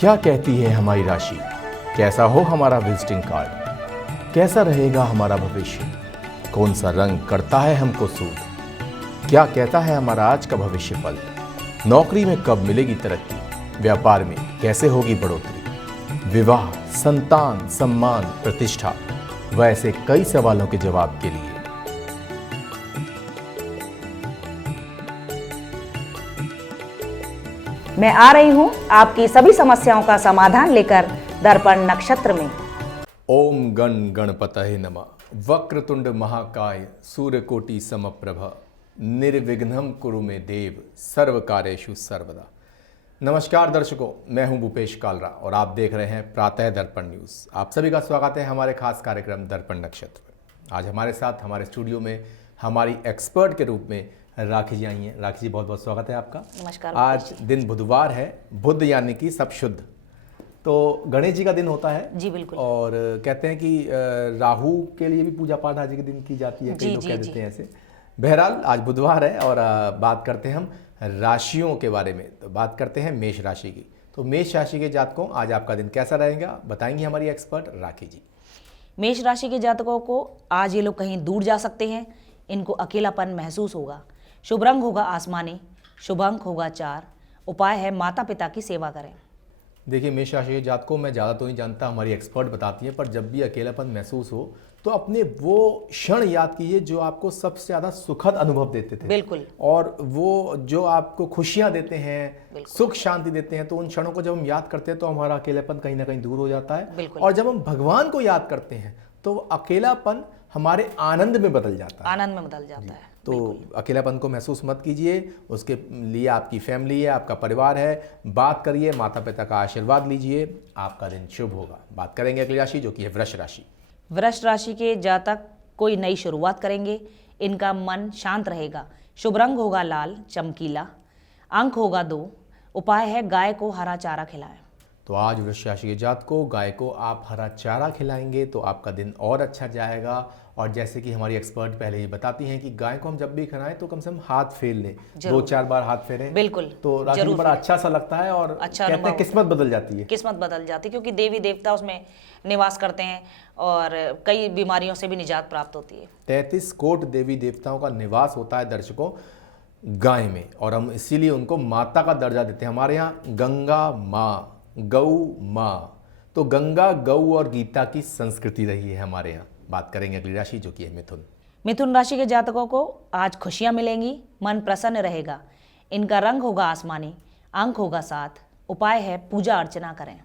क्या कहती है हमारी राशि, कैसा हो हमारा विजिटिंग कार्ड, कैसा रहेगा हमारा भविष्य, कौन सा रंग करता है हमको सूद, क्या कहता है हमारा आज का भविष्य फल, नौकरी में कब मिलेगी तरक्की, व्यापार में कैसे होगी बढ़ोतरी, विवाह, संतान, सम्मान, प्रतिष्ठा, वैसे कई सवालों के जवाब के लिए मैं आ रही हूँ आपकी सभी समस्याओं का समाधान लेकर दर्पण नक्षत्र में। ओम गण गणपतये नमः। वक्रतुंड महाकाय सूर्यकोटि समप्रभ निर्विघ्नं कुरु मे देव सर्व कार्येषु सर्वदा। नमस्कार दर्शकों, मैं हूं भूपेश कालरा और आप देख रहे हैं प्रातः दर्पण न्यूज़। आप सभी का स्वागत है हमारे खास कार्यक्रम दर्पण नक्षत्र में। आज हमारे साथ हमारे स्टूडियो में हमारी एक्सपर्ट के रूप में राखी जी आई हैं। राखी जी, बहुत बहुत स्वागत है आपका। नमस्कार। आज दिन बुधवार है, बुध यानी कि सब शुद्ध, तो गणेश जी का दिन होता है जी बिल्कुल। और कहते हैं कि राहु के लिए भी पूजा पाठ आज के दिन की जाती है, कई लोग कह देते हैं ऐसे। बहरहाल आज बुधवार है और बात करते हैं हम राशियों के बारे में। तो बात करते हैं मेष राशि की। तो मेष राशि के जातकों, आज आपका दिन कैसा रहेगा बताएंगी हमारी एक्सपर्ट राखी जी। मेष राशि के जातकों को आज ये लोग कहीं दूर जा सकते हैं, इनको अकेलापन महसूस होगा। शुभ रंग होगा आसमानी, शुभ अंक होगा 4। उपाय है माता पिता की सेवा करें। देखिए, मेष राशि के जातकों, मैं ज़्यादा तो नहीं जानता, हमारी एक्सपर्ट बताती हैं, पर जब भी अकेलापन महसूस हो तो अपने वो क्षण याद कीजिए जो आपको सबसे ज़्यादा सुखद अनुभव देते थे। बिल्कुल। और वो जो आपको खुशियाँ देते हैं, सुख शांति देते हैं, तो उन क्षणों को जब हम याद करते हैं तो हमारा अकेलापन कहीं ना कहीं दूर हो जाता है। और जब हम भगवान को याद करते हैं तो अकेलापन हमारे आनंद में बदल जाता है। आनंद में बदल जाता है। तो अकेलापन को महसूस मत कीजिए, उसके लिए आपकी फैमिली है, आपका परिवार है, बात करिए, माता पिता का आशीर्वाद लीजिए, आपका दिन शुभ होगा। बात करेंगे अगली राशि जो कि है वृष राशि। वृष राशि के जातक कोई नई शुरुआत करेंगे, इनका मन शांत रहेगा। शुभ रंग होगा लाल चमकीला, अंक होगा 2। उपाय है गाय को हरा चारा खिलाएं। तो आज वृष राशि के जातकों, गाय को आप हरा चारा खिलाएंगे तो आपका दिन और अच्छा जाएगा। और जैसे कि हमारी एक्सपर्ट पहले ही बताती हैं कि गाय को हम जब भी खिलाएं तो कम से कम हाथ फेर लें, 2-4 बार हाथ फेरें। बिल्कुल। तो राशि में बड़ा अच्छा सा लगता है और अच्छा कहते हैं किस्मत बदल जाती है। किस्मत बदल जाती है क्योंकि देवी देवता उसमें निवास करते हैं और कई बीमारियों से भी निजात प्राप्त होती है। 33 कोट देवी देवताओं का निवास होता है दर्शकों गाय में, और हम इसीलिए उनको माता का दर्जा देते हैं। हमारे यहाँ गंगा माँ, गौ माँ, तो गंगा, गौ और गीता की संस्कृति रही है हमारे यहाँ। बात करेंगे अगली राशि जो कि है मिथुन। मिथुन राशि के जातकों को आज खुशियां मिलेंगी, मन प्रसन्न रहेगा। इनका रंग होगा आसमानी, अंक होगा 7। उपाय है पूजा अर्चना करें।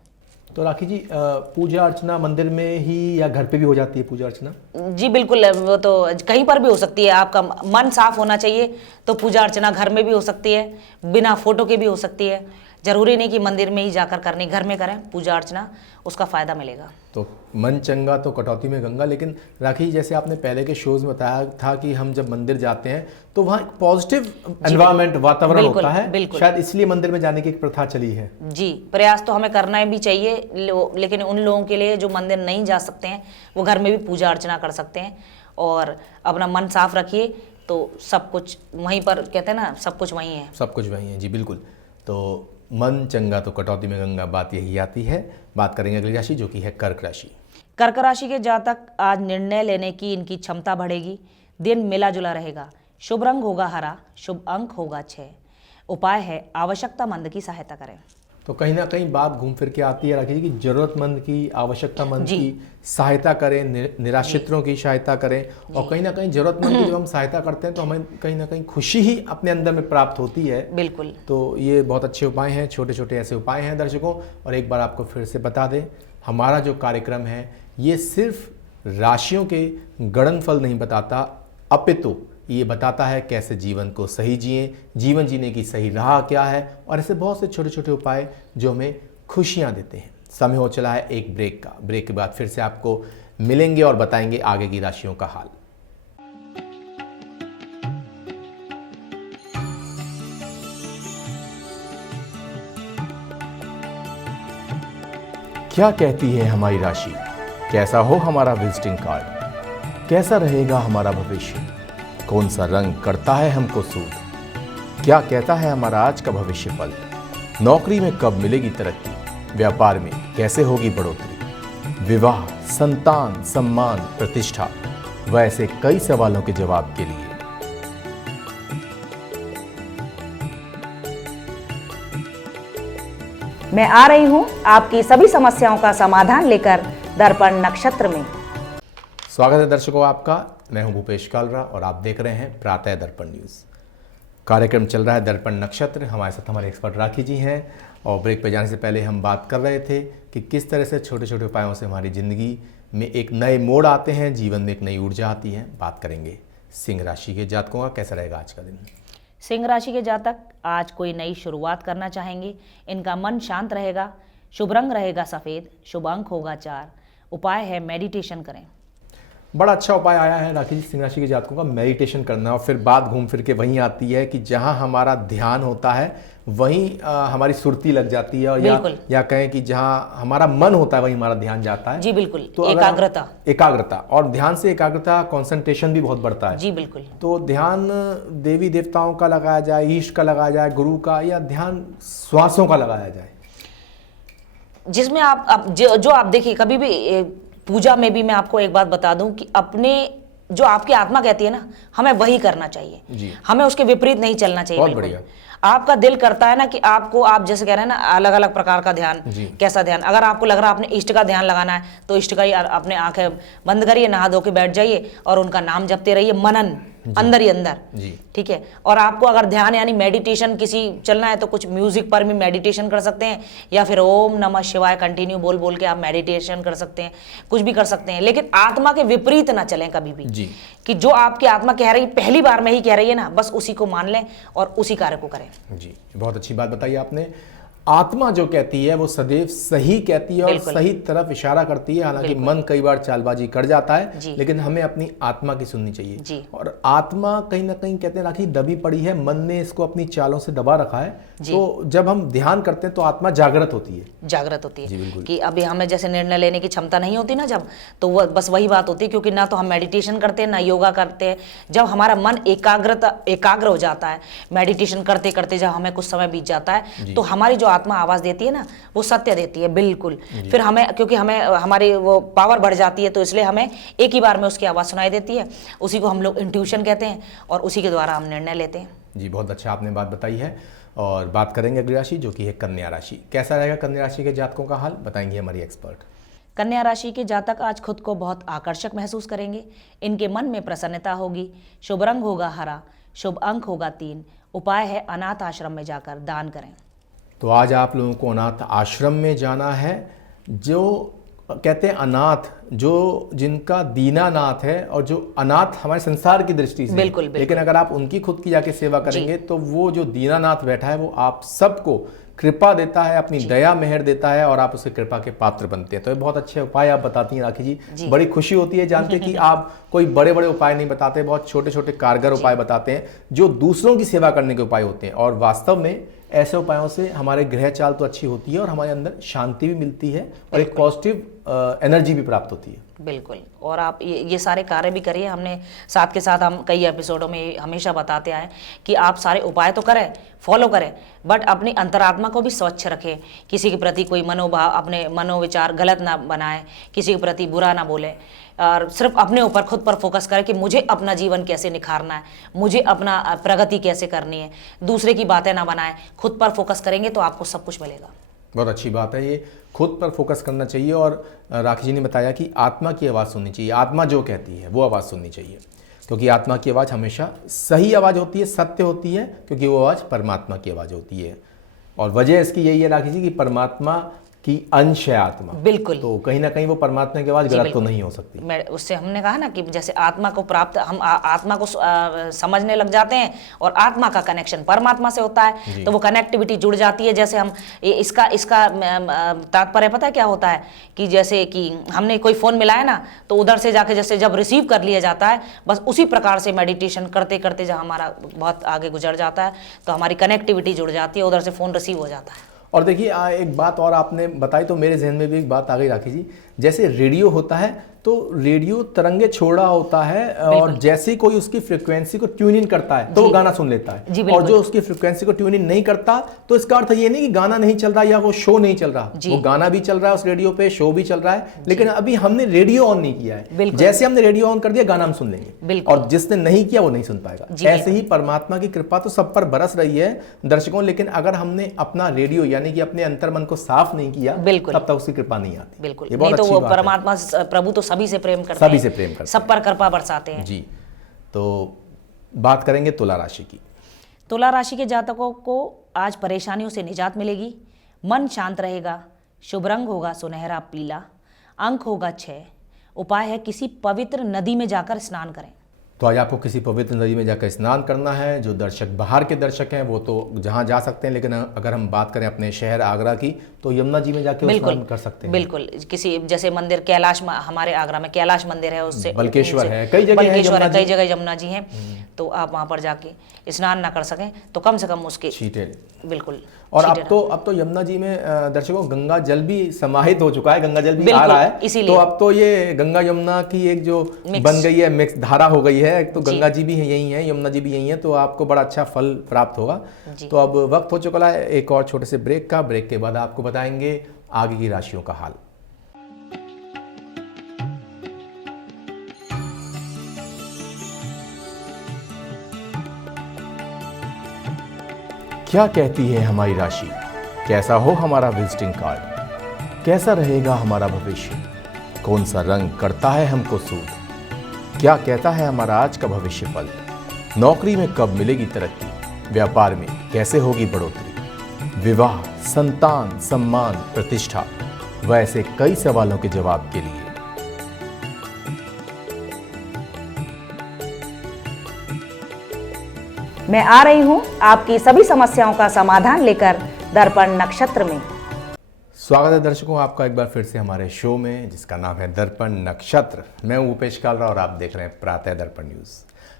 तो राखी जी, पूजा अर्चना मंदिर में ही या घर पे भी हो जाती है पूजा अर्चना? जी बिल्कुल, वो तो कहीं पर भी हो सकती है। आपका मन साफ होना चाहिए तो पूजा अर्चना घर में भी हो सकती है, बिना फोटो के भी हो सकती है। जरूरी नहीं कि मंदिर में ही जाकर करनी, घर में करें पूजा अर्चना, उसका फायदा मिलेगा। तो मन चंगा तो कटौती में गंगा। लेकिन राखी, जैसे आपने पहले के शोज में बताया था कि हम जब मंदिर जाते हैं तो वहाँ एक पॉजिटिव एनवायरनमेंट, वातावरण होता है, शायद इसलिए मंदिर में जाने की एक प्रथा चली है। जी, प्रयास तो हमें करना भी चाहिए, लेकिन उन लोगों के लिए जो मंदिर नहीं जा सकते हैं वो घर में भी पूजा अर्चना कर सकते हैं। और अपना मन साफ रखिए तो सब कुछ वहीं पर, कहते हैं ना, सब कुछ वहीं है। सब कुछ वहीं है, जी बिल्कुल। तो मन चंगा तो कटौती में गंगा, बात यही आती है। बात करेंगे अगली राशि जो कि है कर्क राशि। कर्क राशि के जातक आज निर्णय लेने की इनकी क्षमता बढ़ेगी। दिन मिला जुला रहेगा। शुभ रंग होगा हरा, शुभ अंक होगा 6। उपाय है आवश्यकतामंद की सहायता करें। तो कहीं ना कहीं बात घूम फिर के आती है राखी जी की जरूरतमंद की, आवश्यकतामंद की सहायता करें, निराश्रितों की सहायता करें। और कहीं ना कहीं जरूरतमंद की जब हम सहायता करते हैं तो हमें कहीं ना कहीं खुशी ही अपने अंदर में प्राप्त होती है। बिल्कुल। तो ये बहुत अच्छे उपाय हैं, छोटे छोटे ऐसे उपाय हैं दर्शकों। और एक बार आपको फिर से बता दें, हमारा जो कार्यक्रम है ये सिर्फ राशियों के गणनफल नहीं बताता, अपितु ये बताता है कैसे जीवन को सही जिएं, जीवन जीने की सही राह क्या है, और ऐसे बहुत से छोटे छोटे उपाय जो हमें खुशियां देते हैं। समय हो चला है एक ब्रेक का। ब्रेक के बाद फिर से आपको मिलेंगे और बताएंगे आगे की राशियों का हाल। क्या कहती है हमारी राशि, कैसा हो हमारा विजिटिंग कार्ड, कैसा रहेगा हमारा भविष्य, कौन सा रंग करता है हमको सूद, क्या कहता है हमारा आज का भविष्य फल, नौकरी में कब मिलेगी तरक्की, व्यापार में कैसे होगी बढ़ोतरी, विवाह, संतान, सम्मान, प्रतिष्ठा व ऐसे कई सवालों के जवाब के लिए मैं आ रही हूँ आपकी सभी समस्याओं का समाधान लेकर दर्पण नक्षत्र में। स्वागत है दर्शकों आपका। मैं हूं भूपेश कालरा और आप देख रहे हैं प्रातः दर्पण न्यूज़। कार्यक्रम चल रहा है दर्पण नक्षत्र। हमारे साथ हमारे एक्सपर्ट राखी जी हैं और ब्रेक पे जाने से पहले हम बात कर रहे थे कि किस तरह से छोटे छोटे उपायों से हमारी ज़िंदगी में एक नए मोड़ आते हैं, जीवन में एक नई ऊर्जा आती है। बात करेंगे सिंह राशि के जातकों का कैसा रहेगा आज का दिन। सिंह राशि के जातक आज कोई नई शुरुआत करना चाहेंगे। इनका मन शांत रहेगा। शुभ रंग रहेगा सफ़ेद। शुभ अंक होगा 4। उपाय है मेडिटेशन करें। बड़ा अच्छा उपाय आया है राखी जी सिंह राशि के जातकों का, मेडिटेशन करना। और फिर बात घूम फिर के वहीं आती है कि जहां हमारा ध्यान होता है वहीं हमारी सुरती लग जाती है, और या कहें कि जहां हमारा मन होता है वहीं हमारा ध्यान जाता है। जी बिल्कुल। तो एकाग्रता और ध्यान से एकाग्रता, कंसंट्रेशन भी बहुत बढ़ता है। जी बिल्कुल। तो ध्यान देवी देवताओं का लगाया जाए, इष्ट का लगाया जाए, गुरु का, या ध्यान श्वासों का लगाया जाए, जिसमें आप जो आप देखिए, कभी भी पूजा में भी मैं आपको एक बात बता दूं कि अपने जो आपकी आत्मा कहती है ना, हमें वही करना चाहिए। हमें उसके विपरीत नहीं चलना चाहिए। बहुत बढ़िया। आपका दिल करता है ना कि आपको, आप जैसे कह रहे हैं ना, अलग अलग प्रकार का ध्यान, कैसा ध्यान, अगर आपको लग रहा है अपने इष्ट का ध्यान लगाना है तो इष्ट का ही अपने आंखें बंद करिए, नहा धो के बैठ जाइए और उनका नाम जपते रहिए, मनन अंदर ही अंदर। ठीक है। और आपको अगर ध्यान यानी मेडिटेशन किसी चलना है तो कुछ म्यूजिक पर भी मेडिटेशन कर सकते हैं, या फिर ओम नमः शिवाय कंटिन्यू बोल बोल के आप मेडिटेशन कर सकते हैं, कुछ भी कर सकते हैं। लेकिन आत्मा के विपरीत ना चलें कभी भी, कि जो आपकी आत्मा कह रही, पहली बार में ही कह रही है ना, बस उसी को मान लें और उसी कार्य को करें। जी, बहुत अच्छी बात बताई आपने। आत्मा जो कहती है वो सदैव सही कहती है और सही तरफ इशारा करती है। हालांकि मन कई बार चालबाजी कर जाता है, लेकिन हमें अपनी आत्मा की सुननी चाहिए। और आत्मा कहीं ना कहीं कहते हैं राखी दबी पड़ी है, मन ने इसको अपनी चालों से दबा रखा है। तो जब हम ध्यान करते हैं तो आत्मा जागृत होती है। कि अभी हमें जैसे निर्णय लेने की क्षमता नहीं होती ना जब, तो वो बस वही बात होती है, क्योंकि ना तो हम मेडिटेशन करते हैं ना योगा करते हैं। जब हमारा मन एकाग्र हो जाता है, मेडिटेशन करते करते जब हमें कुछ समय बीत जाता है, तो हमारी जो आत्मा आवाज देती है ना, वो सत्य देती है बिल्कुल। फिर हमें, क्योंकि हमें हमारी वो पावर बढ़ जाती है, तो इसलिए हमें एक ही बार में उसकी आवाज सुनाई देती है। उसी को हम लोग इंट्यूशन कहते हैं और उसी के द्वारा हम निर्णय लेते हैं। जी, बहुत अच्छा आपने बात बताई है। और बात करेंगे अगली राशि जो कि है कन्या राशि। कैसा रहेगा कन्या राशि के जातकों का हाल, बताएंगे हमारी एक्सपर्ट। कन्या राशि के जातक आज खुद को बहुत आकर्षक महसूस करेंगे। इनके मन में प्रसन्नता होगी। शुभ रंग होगा हरा। शुभ अंक होगा 3। उपाय है अनाथ आश्रम में जाकर दान करें। तो आज आप लोगों को अनाथ आश्रम में जाना है। जो कहते हैं अनाथ, जो जिनका दीनानाथ है और जो अनाथ हमारे संसार की दृष्टि से, बिल्कुल। लेकिन अगर आप उनकी खुद की जाके सेवा करेंगे तो वो जो दीनानाथ बैठा है वो आप सबको कृपा देता है, अपनी दया मेहर देता है और आप उसे कृपा के पात्र बनते हैं। तो ये बहुत अच्छे उपाय आप बताती हैं राखी जी। बड़ी खुशी होती है जानते कि आप कोई बड़े बड़े उपाय नहीं बताते, बहुत छोटे छोटे कारगर उपाय बताते हैं जो दूसरों की सेवा करने के उपाय होते हैं। और वास्तव में ऐसे उपायों से हमारे ग्रह चाल तो अच्छी होती है और हमारे अंदर शांति भी मिलती है और एक पॉजिटिव एनर्जी भी प्राप्त होती है। बिल्कुल। और आप ये सारे कार्य भी करिए। हमने साथ के साथ हम कई एपिसोडों में हमेशा बताते आए कि आप सारे उपाय तो करें, फॉलो करें, बट अपनी अंतरात्मा को भी स्वच्छ रखें। किसी के प्रति कोई मनोभाव, अपने मनोविचार गलत ना बनाएं, किसी के प्रति बुरा ना बोलें, और सिर्फ अपने ऊपर खुद पर फोकस करें कि मुझे अपना जीवन कैसे निखारना है, मुझे अपना प्रगति कैसे करनी है। दूसरे की बातें ना बनाएं, खुद पर फोकस करेंगे तो आपको सब कुछ मिलेगा। बहुत अच्छी बात है, ये खुद पर फोकस करना चाहिए। और राखी जी ने बताया कि आत्मा की आवाज़ सुननी चाहिए। आत्मा जो कहती है वो आवाज़ सुननी चाहिए, क्योंकि आत्मा की आवाज़ हमेशा सही आवाज़ होती है, सत्य होती है, क्योंकि वो आवाज़ परमात्मा की आवाज़ होती है। और वजह इसकी यही है राखी जी कि परमात्मा की अंश है आत्मा। बिल्कुल। तो कहीं ना कहीं वो परमात्मा की आवाज़ गलत तो नहीं हो सकती। उससे हमने कहा ना कि जैसे आत्मा को प्राप्त, हम आत्मा को समझने लग जाते हैं और आत्मा का कनेक्शन परमात्मा से होता है, तो वो कनेक्टिविटी जुड़ जाती है। जैसे हम इसका तात्पर्य पता है क्या होता है, कि जैसे कि हमने कोई फ़ोन मिलाया ना, तो उधर से जाके जैसे जब रिसीव कर लिया जाता है, बस उसी प्रकार से मेडिटेशन करते करते जब हमारा बहुत आगे गुजर जाता है तो हमारी कनेक्टिविटी जुड़ जाती है, उधर से फ़ोन रिसीव हो जाता है। और देखिए एक बात और आपने बताई तो मेरे जहन में भी एक बात आ गई राखी जी। जैसे रेडियो होता है तो रेडियो तरंगे छोड़ रहा होता है और जैसे ही कोई उसकी फ्रीक्वेंसी को ट्यून इन करता है तो वो गाना सुन लेता है, और जो उसकी फ्रीक्वेंसी को ट्यून इन नहीं करता तो इसका अर्थ ये नहीं कि गाना नहीं चल रहा या वो शो नहीं चल रहा, वो गाना भी चल रहा है उस रेडियो पे, शो भी चल रहा है, लेकिन अभी हमने रेडियो ऑन नहीं किया है। जैसे हमने रेडियो ऑन कर दिया गाना हम सुन लेंगे, और जिसने नहीं किया वो नहीं सुन पाएगा। ऐसे ही परमात्मा की कृपा तो सब पर बरस रही है दर्शकों, लेकिन अगर हमने अपना रेडियो यानी कि अपने अंतर्मन को साफ नहीं किया तब तक उसकी कृपा नहीं आती। बिल्कुल, नहीं तो वो परमात्मा प्रभु तो सभी से प्रेम करते हैं, सभी से प्रेम करते हैं, सब पर कृपा बरसाते हैं जी। तो बात करेंगे तुला राशि की। तुला राशि के जातकों को आज परेशानियों से निजात मिलेगी, मन शांत रहेगा, शुभ रंग होगा सुनहरा पीला, अंक होगा 6, उपाय है किसी पवित्र नदी में जाकर स्नान करें। तो आज आपको किसी पवित्र नदी में जाकर स्नान करना है। जो दर्शक बाहर के दर्शक हैं वो तो जहां जा सकते हैं, लेकिन अगर हम बात करें अपने शहर आगरा की तो यमुना जी में जाकर स्नान कर सकते हैं। बिल्कुल, किसी जैसे मंदिर कैलाश, हमारे आगरा में कैलाश मंदिर है, उससे बल्केश्वर है, कई जगह कई जगह यमुना जी हैं, तो आप वहां पर जाके स्नान ना कर सकें तो कम से कम उसके बिल्कुल। और अब तो यमुना जी में दर्शकों गंगा जल भी समाहित हो चुका है, गंगा जल भी आ रहा है, तो अब तो ये गंगा यमुना की एक जो बन गई है मिक्स धारा हो गई है, तो गंगा जी भी यही है, यमुना जी भी यही है, तो आपको बड़ा अच्छा फल प्राप्त होगा। तो अब वक्त हो चुका है एक और छोटे से ब्रेक का। ब्रेक के बाद आपको बताएंगे आगे की राशियों का हाल। क्या कहती है हमारी राशि, कैसा हो हमारा विजिटिंग कार्ड, कैसा रहेगा हमारा भविष्य, कौन सा रंग करता है हमको सूट, क्या कहता है हमारा आज का भविष्य फल, नौकरी में कब मिलेगी तरक्की, व्यापार में कैसे होगी बढ़ोतरी, विवाह, संतान, सम्मान, प्रतिष्ठा, वैसे कई सवालों के जवाब के लिए मैं आ रही हूं आपकी सभी समस्याओं का समाधान लेकर दर्पण नक्षत्र में। स्वागत है दर्शकों आपका एक बार फिर से हमारे शो में जिसका नाम है दर्पण नक्षत्र। मैं हूं उपेश कालरा और आप देख रहे हैं प्रातः दर्पण न्यूज़।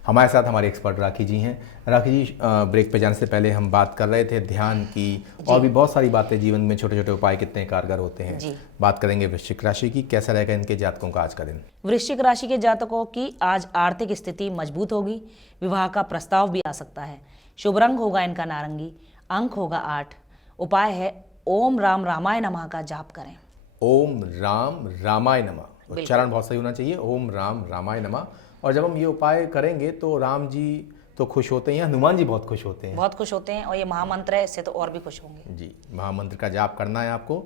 हमारे साथ हमारे एक्सपर्ट राखी जी हैं। राखी जी, ब्रेक पे जाने से पहले हम बात कर रहे थे ध्यान की और भी बहुत सारी बातें, जीवन में छोटे छोटे उपाय कितने कारगर होते हैं। बात करेंगे वृश्चिक राशि की, कैसा रहेगा इनके जातकों का आज का दिन। वृश्चिक राशि के जातकों की आज आर्थिक स्थिति मजबूत होगी, विवाह का प्रस्ताव भी आ सकता है, शुभ रंग होगा इनका नारंगी, अंक होगा 8, उपाय है ओम राम रामाय नमः का जाप करें। ओम राम रामाय नमः, उच्चारण बहुत सही होना चाहिए, ओम राम रामाय नमः। और जब हम ये उपाय करेंगे तो राम जी तो खुश होते हैं, हनुमान जी बहुत खुश होते हैं, बहुत खुश होते हैं, और ये महामंत्र है, इससे तो और भी खुश होंगे जी। महामंत्र का जाप करना है आपको।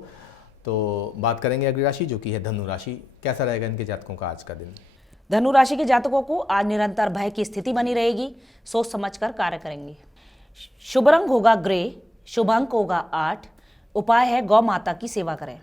तो बात करेंगे अगली राशि जो कि है धनु राशि, कैसा रहेगा इनके जातकों का आज का दिन। धनु राशि के जातकों को आज निरंतर भय की स्थिति बनी रहेगी, सोच समझकर कार्य करेंगे, शुभ रंग होगा ग्रे, शुभ अंक होगा 8, उपाय है गौ माता की सेवा करें।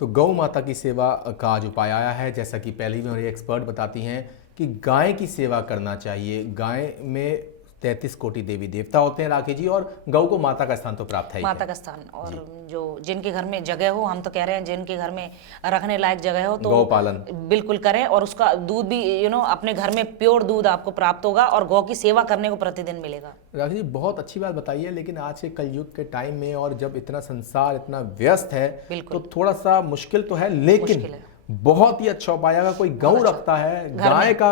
तो गौ माता की सेवा का आज उपाय आया है, जैसा कि पहले भी हमारे एक्सपर्ट बताती हैं कि गाय की सेवा करना चाहिए। गाय में 33 कोटि देवी देवता होते हैं राखी जी, और गौ को माता का स्थान तो प्राप्त है, माता का स्थान। और जो जिनके घर में जगह हो, हम तो कह रहे हैं जिनके घर में रखने लायक जगह हो तो गौ पालन बिल्कुल करें, और उसका दूध भी अपने घर में प्योर दूध आपको प्राप्त होगा और गौ की सेवा करने को प्रतिदिन मिलेगा। राखी जी बहुत अच्छी बात बताई है, लेकिन आज के कलयुग के टाइम में और जब इतना संसार इतना व्यस्त है तो थोड़ा सा मुश्किल तो है, लेकिन बहुत ही अच्छा उपाय। अगर कोई गौ रखता है, गाय का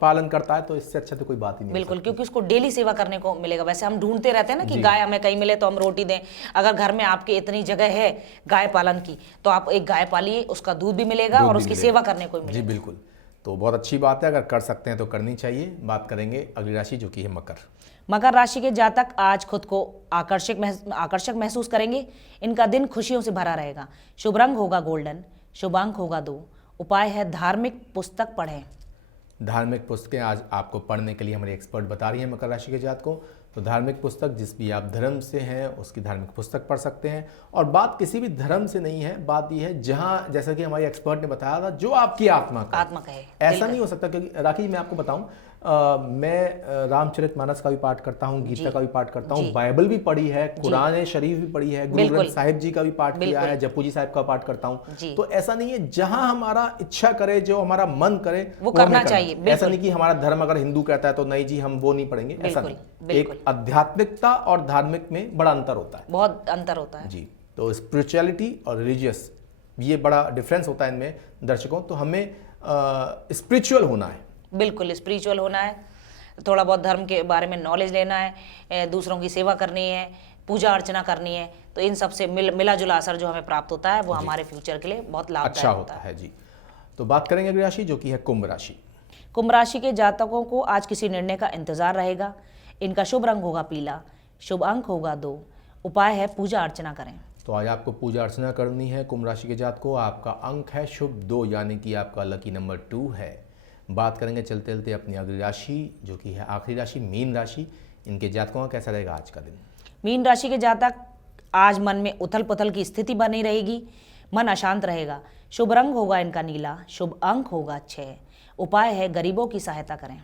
पालन करता है, तो इससे अच्छा तो कोई बात ही नहीं। बिल्कुल, क्योंकि उसको डेली सेवा करने को मिलेगा। वैसे हम ढूंढते रहते हैं ना कि गाय हमें कहीं मिले तो हम रोटी दें। अगर घर में आपके इतनी जगह है गाय पालन की तो आप एक गाय पालिए, उसका दूध भी मिलेगा और उसकी सेवा करने को मिलेगा। जी बिल्कुल, तो बहुत अच्छी बात है, अगर कर सकते हैं तो करनी चाहिए। बात करेंगे अगली राशि जो कि है मकर। मकर राशि के जातक आज खुद को आकर्षक महसूस करेंगे, इनका दिन खुशियों से भरा रहेगा, शुभ रंग होगा गोल्डन, शुभ अंक होगा 2, उपाय है धार्मिक पुस्तक पढ़ें। धार्मिक पुस्तकें आज आपको पढ़ने के लिए हमारी एक्सपर्ट बता रही हैं मकर राशि के जातकों। तो धार्मिक पुस्तक, जिस भी आप धर्म से हैं उसकी धार्मिक पुस्तक पढ़ सकते हैं। और बात किसी भी धर्म से नहीं है, बात यह है जहां, जैसा कि हमारी एक्सपर्ट ने बताया था, जो आपकी आत्मा का है। ऐसा नहीं हो सकता, क्योंकि राखी मैं आपको बताऊं, मैं रामचरितमानस का भी पाठ करता हूँ, गीता का भी पाठ करता हूँ, बाइबल भी पढ़ी है, कुरान शरीफ भी पढ़ी है, गुरु ग्रंथ साहिब जी का भी पाठ किया है, जप्पू जी साहब का पाठ करता हूँ। तो ऐसा नहीं है, जहां हमारा इच्छा करे, जो हमारा मन करे वो करना चाहिए। ऐसा नहीं कि हमारा धर्म अगर हिंदू कहता है तो नहीं जी हम वो नहीं पढ़ेंगे, ऐसा नहीं। एक आध्यात्मिकता और धार्मिक में बड़ा अंतर होता है, बहुत अंतर होता है जी। तो स्पिरिचुअलिटी और रिलीजियस ये बड़ा डिफरेंस होता है इनमें दर्शकों। तो हमें स्पिरिचुअल होना है, बिल्कुल स्पिरिचुअल होना है, थोड़ा बहुत धर्म के बारे में नॉलेज लेना है, दूसरों की सेवा करनी है, पूजा अर्चना करनी है, तो इन सब से मिला जुला असर जो हमें प्राप्त होता है वो हमारे फ्यूचर के लिए बहुत लाभदायक अच्छा होता है जी। तो बात करेंगे अगली राशि जो कि है कुंभ राशि। कुंभ राशि के जातकों को आज किसी निर्णय का इंतजार रहेगा। इनका शुभ रंग होगा पीला, शुभ अंक होगा 2, उपाय है पूजा अर्चना करें। तो आज आपको पूजा अर्चना करनी है कुंभ राशि के जात को। आपका अंक है शुभ 2 यानी कि आपका लकी नंबर 2 है। बात करेंगे चलते चलते अपनी अगली राशि जो कि है आखिरी राशि मीन राशि। इनके जातकों का कैसा रहेगा आज का दिन? मीन राशि के जातक आज मन में उथल पुथल की स्थिति बनी रहेगी, मन अशांत रहेगा। शुभ रंग होगा इनका नीला, शुभ अंक होगा 6, उपाय है गरीबों की सहायता करें।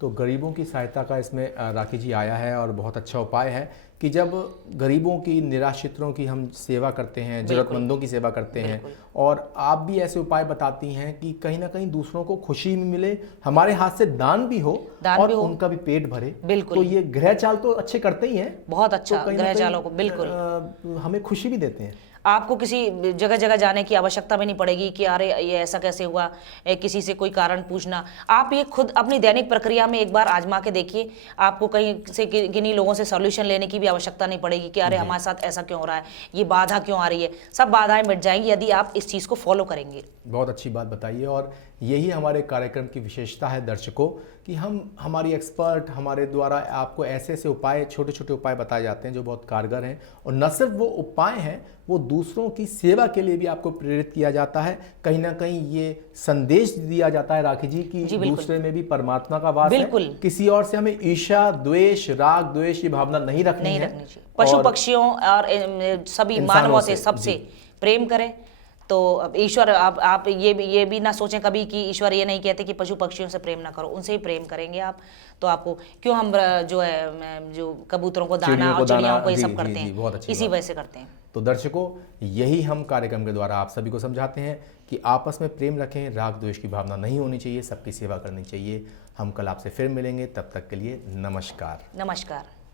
तो गरीबों की सहायता का इसमें राखी जी आया है और बहुत अच्छा उपाय है कि जब गरीबों की, निराश्रितों की हम सेवा करते हैं, ज़रूरतमंदों की सेवा करते हैं, और आप भी ऐसे उपाय बताती हैं कि कहीं ना कहीं दूसरों को खुशी भी मिले, हमारे हाथ से दान भी हो और उनका भी पेट भरे। बिल्कुल। तो ये ग्रह चाल तो अच्छे करते ही हैं, बहुत अच्छा तो ग्रह चालों को बिल्कुल हमें खुशी भी देते हैं। आपको किसी जगह जगह जाने की आवश्यकता भी नहीं पड़ेगी कि अरे ये ऐसा कैसे हुआ, किसी से कोई कारण पूछना। आप ये खुद अपनी दैनिक प्रक्रिया में एक बार आजमा के देखिए, आपको कहीं से किन्हीं लोगों से सॉल्यूशन लेने की भी आवश्यकता नहीं पड़ेगी कि अरे हमारे साथ ऐसा क्यों हो रहा है, ये बाधा क्यों आ रही है। सब बाधाएं मिट जाएंगी यदि आप इस चीज़ को फॉलो करेंगे। बहुत अच्छी बात बताइए, और यही हमारे कार्यक्रम की विशेषता है दर्शकों कि हमारी एक्सपर्ट हमारे द्वारा आपको ऐसे ऐसे उपाय, छोटे छोटे उपाय बताए जाते हैं जो बहुत कारगर हैं। और न सिर्फ वो उपाय हैं, वो दूसरों की सेवा के लिए भी आपको प्रेरित किया जाता है। कहीं ना कहीं ये संदेश दिया जाता है राखी जी की दूसरे में भी परमात्मा का वास है। किसी और से हमें ईर्ष्या, द्वेष, राग द्वेष की भावना नहीं रखनी है। पशु पक्षियों और सभी मानवों से सबसे प्रेम करें। तो ईश्वर आप ये भी ना सोचें कभी कि ईश्वर ये नहीं कहते कि पशु पक्षियों से प्रेम ना करो, उनसे ही प्रेम करेंगे आप। तो आपको क्यों हम जो कबूतरों को दाना और चिड़ियाओं को ये सब करते हैं, इसी वजह से करते हैं। तो दर्शकों, यही हम कार्यक्रम के द्वारा आप सभी को समझाते हैं कि आपस में प्रेम रखें, राग द्वेष की भावना नहीं होनी चाहिए, सबकी सेवा करनी चाहिए। हम कल आपसे फिर मिलेंगे, तब तक के लिए नमस्कार। नमस्कार।